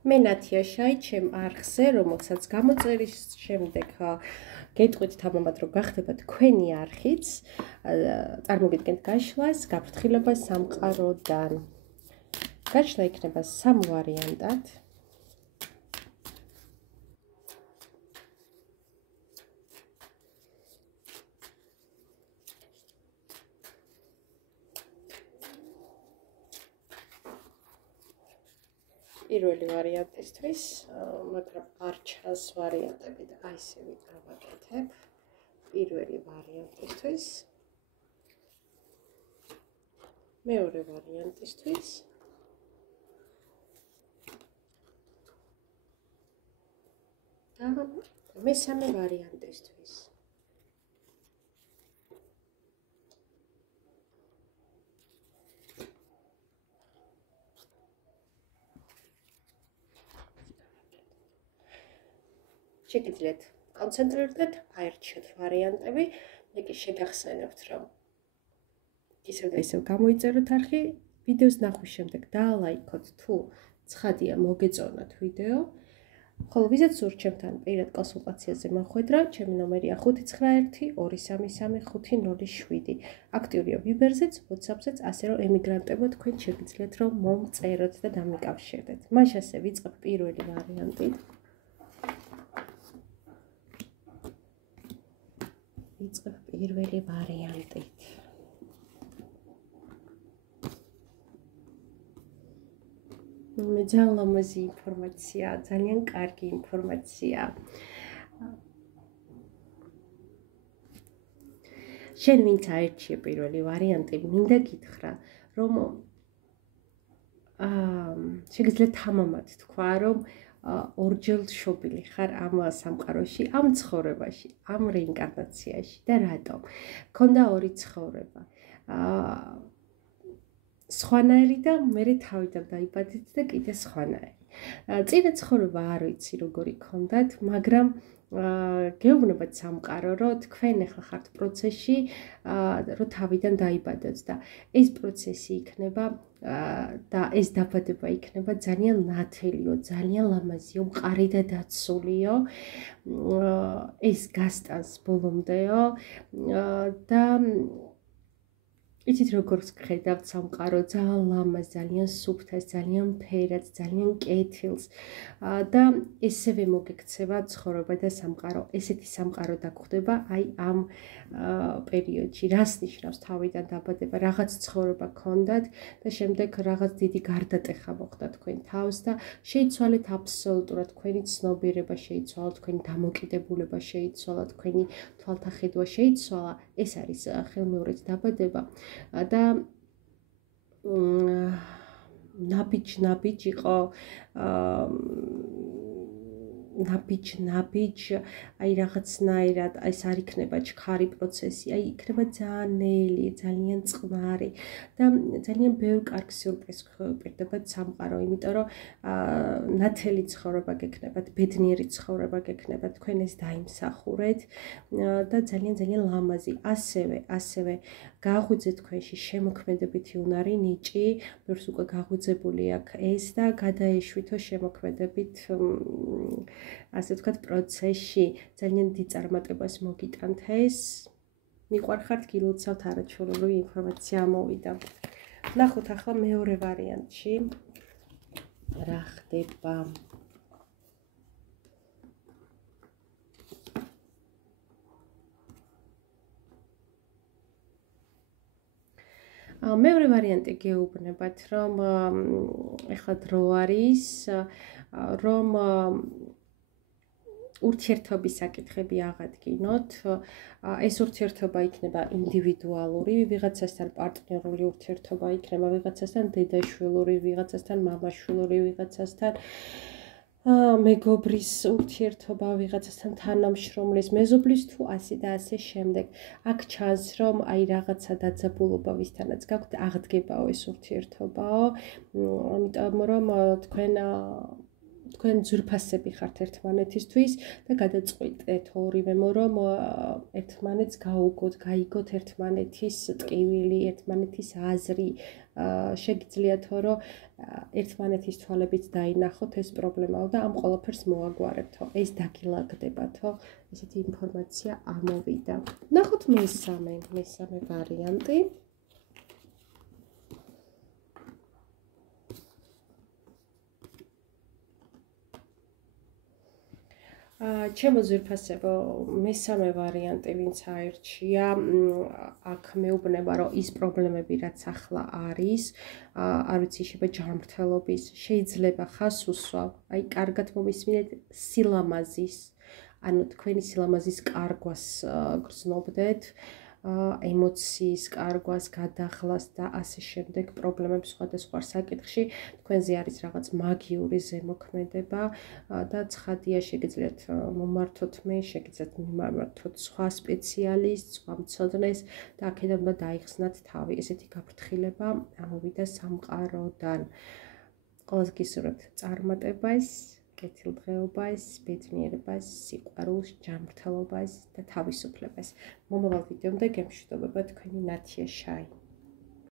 მე ნათია შაი ჩემ არხზე, რომელსაც გამოწერის შემდეგ გეტყვით თამამად რომ გახდება თქვენი არხიც, წარმოგიდგენთ გაშლას, გაფრთხილებას სამყაროდან. გაშლა იქნება 3 ვარიანტად. პირველი ვარიანტისთვის, მაგრამ არ ჩანს ვარიანტები და აი ესე ვიკავაკეთებ. პირველი ვარიანტისთვის. მეორე ვარიანტისთვის. და მესამე ვარიანტისთვის. შეგიძლიათ კონცენტრირდეთ, აერჩიოთ ვარიანტები, მე კი შეგახსენებთ, რომ ისევ და ისევ გამოიწეროთ არხი, ვიდეოს ნახვის შემდეგ დაალაიქოთ თუ ცხადია მოგეწონათ ვიდეო. ხოლო ვისაც სურთ ჩემთან პირად კონსულტაციაზე მოხვედრა, ჩემი ნომერია 591 233 507. აქტიურია ვიბერზეც, WhatsApp-ზეც, ასე რომ ემიგრანტებო თქვენ შეგიძლიათ რომ მომწეროთ და დამიკავშირდეთ. მაშ ასე ვიწყებ პირველი ვარიანტით. ვიწყებ პირველი ვარიანტით. მე ძალიან ლამაზი ინფორმაცია, ძალიან კარგი ინფორმაცია. შენ ვინც აერჩიე პირველი ვარიანტი, მინდა გითხრა, რომ შეგიძლიათ თამამად თქვა, რომ ორჯერ შობილი ხარ ამ სამყაროში, ამ ცხოვრებაში, ამ რეინკარნაციაში და რატომ? ქონდა ორი ცხოვრება. სხვანაირი და მე თავიდან დაიბადეთ და კიდე სხვანაირი. წინა ცხოვრება არ ვიცი როგორი ქონდათ, მაგრამ გეუბნებათ სამყარო, რომ თქვენ ახლა ხართ პროცესში, რომ თავიდან დაიბადეთ და ეს პროცესი იქნება და ეს დაბადება იქნება ძალიან ნათელიო, ძალიან ლამაზიო, მყარი და დაცულიო. ეს გასტანს ბოლომდეო და იცით როგორც გხედავთ სამყარო, ძალიან ლამაზ, ძალიან სუფთას, ძალიან ფერად, ძალიან კეთილს და ესევე მოგექცევა ცხოვრება და სამყარო. ესეთი სამყარო დაგხვდება აი ამ პერიოდში. რას ნიშნავს თავიდან დაბადება? რაღაც ცხოვრება გქონდათ და შემდეგ რაღაც დიდი გარდატეხა მოხდა თქვენ თავს და შეიცვალეთ აბსოლუტურად თქვენი ცნობიერება, შეიცვალა თქვენი დამოკიდებულება, შეიცვალა თქვენი თვალთახედვა, შეიცვალა. ეს არის ხელმეორედ დაბადება. და ნაბიჯ იყო ნაბიჯ აი რაღაცნაირად ეს არ იქნება ჩქარი პროცესი, აი იქნება ძალიან ნელი, ძალიან წყნარი და ძალიან ბევრ კარგ სიურპრიზს გვპირდებათ სამყარო, იმიტომ რომ ნათელი ცხოვრება გექნებათ, ბედნიერი ცხოვრება გექნებათ, თქვენ ეს დაიმსახურეთ და ძალიან ლამაზი. ასევე გააღვიძეთ თქვენში შემოქმედებითი უნარი, ნიჭი, ბევრს უკვე გაღვიძებული აქვს ეს და გადაეშვითო შემოქმედებით ასე ვთქვათ პროცესში ძალიან დიდ წარმატებას მოგიტანთ ეს. მიყვარხართ, გილოცავთ, არაჩვეულებრივი ინფორმაცია ამოვიდა. ნახოთ ახლა მეორე ვარიანტში რა ხდება. მეორე ვარიანტი გეუბნებათ, რომ ეხლა დრო არის, რომ ურთიერთობის საკითხები აღადგინოთ. ეს ურთიერთობა იქნება ინდივიდუალური, ვიღაცასთან პარტნიორული ურთიერთობა იქნება, ვიღაცასთან დედაშვილური, ვიღაცასთან მამაშვილური, ვიღაცასთან მეგობრის ურთიერთობა, ვიღაცასთან თანამშრომლის, მეზობლის თუ ასე და ასე შემდეგ. აქ ჩანს, რომ აი რაღაცა დაძაბულობა ვისთანაც გაქვთ, აღდგებაო ეს ურთიერთობაო, ამიტომ რომ თქვენ თქვენ ძვირფასები ხართ ერთმანეთისთვის და გადაწყვიტეთ ორივემ, რომ ერთმანეთს გაუგოთ, გაიგოთ ერთმანეთის ტკივილი, ერთმანეთის აზრი. შეგიძლიათო, რომ ერთმანეთის თვალებით დაინახოთ ეს პრობლემაო და ამ ყველაფერს მოაგვარებთო. ეს დაგილაგდებათო, ესეთი ინფორმაცია ამოვიდა. ნახოთ მესამე ვარიანტი. ჩემო ძვირფასებო, მესამე ვარიანტი ვინც აირჩია, აქ მეუბნება, რომ ის პრობლემები, რაც ახლა არის, არ ვიცი, შეიძლება ჯანმრთელობის, შეიძლება ხას უსვა, აი კარგად მომისმინეთ სილამაზის, ანუ თქვენი სილამაზის კარგვას გრძნობდეთ, ემოციის კარგვას, გადახლას და ასე შემდეგ პრობლემებს სხვადასხვა საკითხში, თქვენზე არის რაღაც მაგიური ზემოქმედება და ცხადია შეგიძლიათ მომართოთ მე, შეგიძლიათ მიმართოთ სხვა სპეციალისტს, სხვა მცოდნეს და აქედან უნდა დაიხსნათ თავი. ესეთი გაფრთხილება ამოვიდა სამყაროდან. ყველას გისურვებთ წარმატებას, კეთილდღეობას, ბედნიერებას, სიყვარულს, ჯანმრთელობას და თავისუფლებას. მომავალ ვიდეომდე გემშვიდობება თქვენი ნათია შაი.